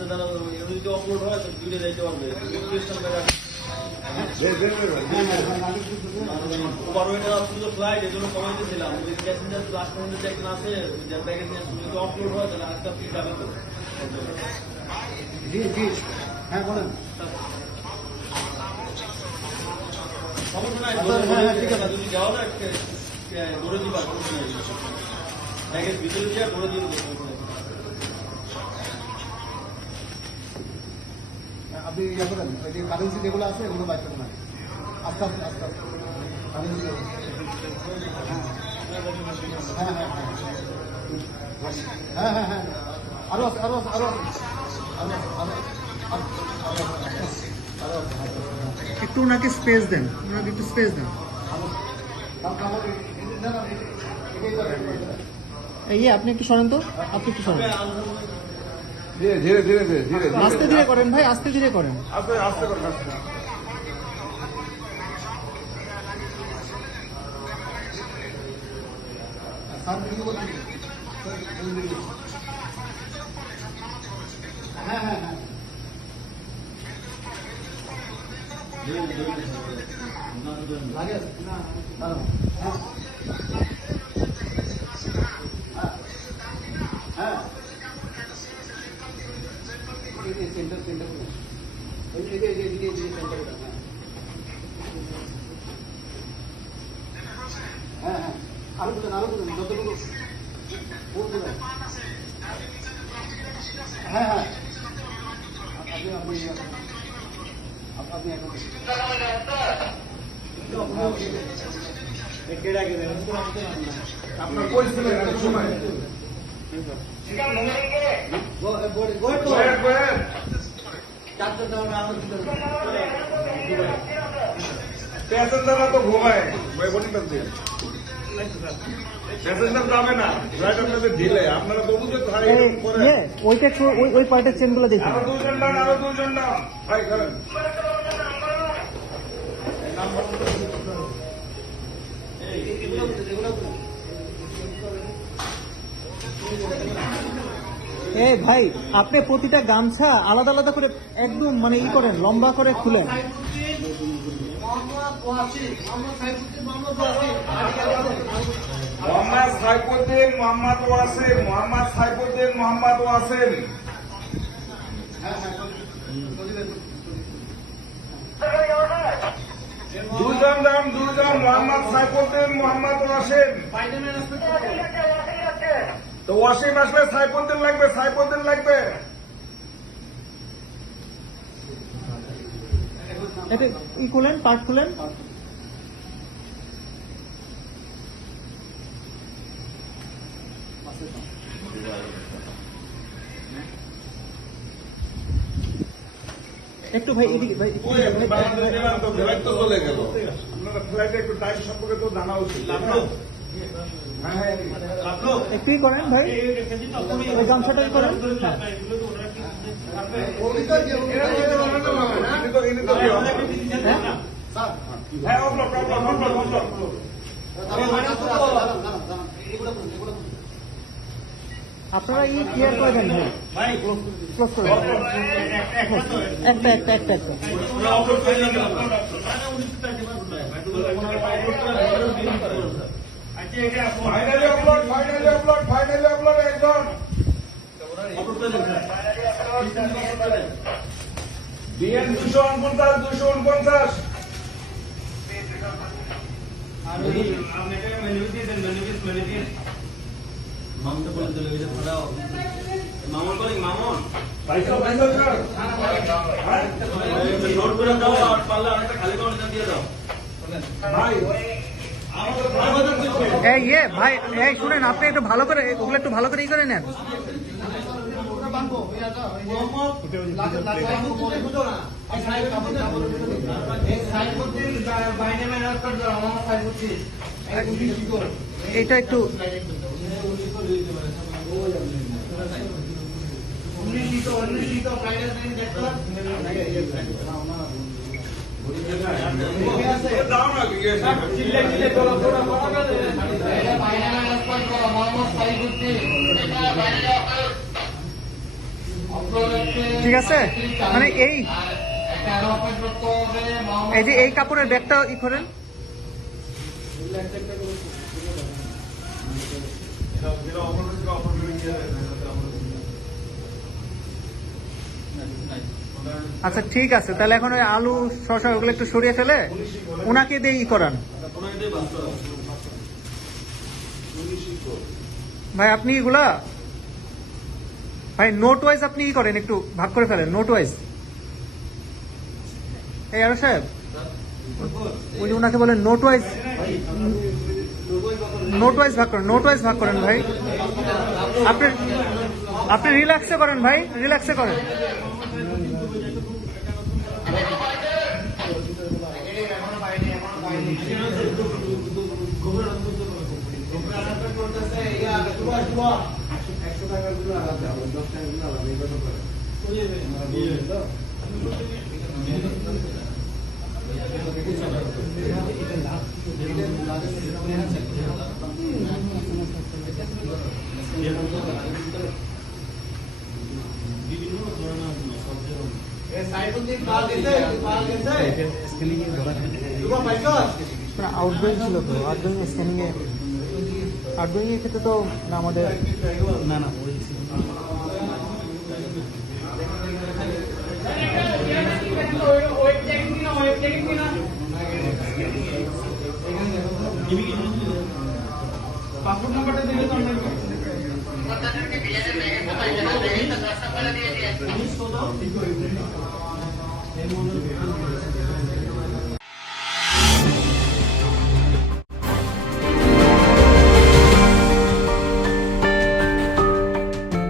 আচ্ছা দাদা যদি অপলোড হয় তো ভিডিও দিতে পারবে ফ্লাইট এই জন্য কমাই দিয়েছিলাম প্যাসেঞ্জার লাস্ট পর্যন্ত যে একজন আছে প্যাকেজ নিয়ে যদি অপলোড হয় তাহলে আজকে আপনি যাবেন তো জি জি হ্যাঁ বলেন সমস্যা নাই যদি যাওয়া না গড়ে দিবা সমস্যা নাই প্যাকেজ ভিতরে দিয়ে গড়ে দিয়ে দেবো আপনি ইয়ে করেন ওই যে কারেন্সি যেগুলো আছে এগুলো বাইর করেন আস্তে আস্তে আস্তে আস্তে কারেন্সি হ্যাঁ হ্যাঁ হ্যাঁ হ্যাঁ আরো আছে আরো আছে আরো আছে একটু ওনাকে স্পেস দেন, ওনাকে একটু স্পেস দেন। এই আপনি একটু সরেন তো, আপনি একটু সরেন। ধীরে ধীরে ধীরে ধীরে ধীরে আস্তে ধীরে করেন ভাই, আস্তে ধীরে করেন। আস্তে আস্তে করেন আস্তে হ্যাঁ হ্যাঁ হ্যাঁ লাগে না হ্যাঁ সেন্টার সেন্টার হ্যাঁ হ্যাঁ আরো বলুন যতটুকু হ্যাঁ হ্যাঁ আপনি আপনি আপনি এখন আপনার পরিস্থিতি সময় প্যাসেঞ্জাররা তো ঘুমায় প্যাসেঞ্জার যাবে না ফ্লাইট আপনাদের ঢিলে আপনারা তো বুঝে ওইটা ওই পার্টের চেনগুলো দেখুন। আরো দুজন ডাউন ভাই করেন এই ভাই আপনি প্রতিটা গামছা আলাদা আলাদা করে একদম মানে ই করেন, লম্বা করে খুলেন। মোহাম্মদ সাইফুদ্দিন মোহাম্মদ ওয়াসিম মোহাম্মদ সাইফুদ্দিন মোহাম্মদ ওয়াসিম দুজন মোহাম্মদ সাইফুদ্দিন মোহাম্মদ ওয়াসিম তো ওয়াসিম আসলে সাইফুদ্দিন লাগবে এটা ই খুলেন, পার্ট খুলেন। একটু ভাই এদিকে ভাই ফ্লাইট তো চলে গেল আপনারা ফ্লাইটে একটু টাইম সম্পর্কে তো জানা উচিত একটু ই করেন ভাই, ওই গামছাটাই করেন। হ্যাঁ আপনারা ই ক্লিয়ার করে দেন ভাই, ক্লোজ করে দেন। একটা ফাইনালি আপলোড একজন বিএন 249 মামুনটা বলে চলে গেছে ফোটাও মামুন বলি মামুন নোট করে দাও আর পাল্লা আরেকটা খালি কাউন্টার দিয়ে দাও ভাই ভাই এই শুনেন, আপনি একটু ভালো করে ওগুলো একটু ভালো করে ই করে নেন। এটা একটু ঠিক আছে, মানে এই যে এই কাপড়ের ব্যাগটা ই করেন। আচ্ছা ঠিক আছে, তাহলে এখন ওই আলু শসা ওগুলো একটু সরিয়ে ফেলে ওনাকে দিয়ে ই করান। ভাই আপনি এগুলা ভাই নোট ওয়াইজ আপনি ই করেন, একটু ভাগ করে ফেলেন নোট ওয়াইজ। এই আরো সাহেব ওই যে ওনাকে বলেন নোট ওয়াইজ, নোট ওয়াইজ ভাগ করেন, নোট ওয়াইজ ভাগ করেন ভাই। আপনি আপনি রিল্যাক্সে করেন ভাই, রিল্যাক্সে করেন। আউটগোয়িং ছিল তো, আউটগোয়িং স্ক্যানিং এ, আউটগোয়িং এর ক্ষেত্রে তো না আমাদের না না পাসপোর্ট নাম্বারটা দিলে তো আমরা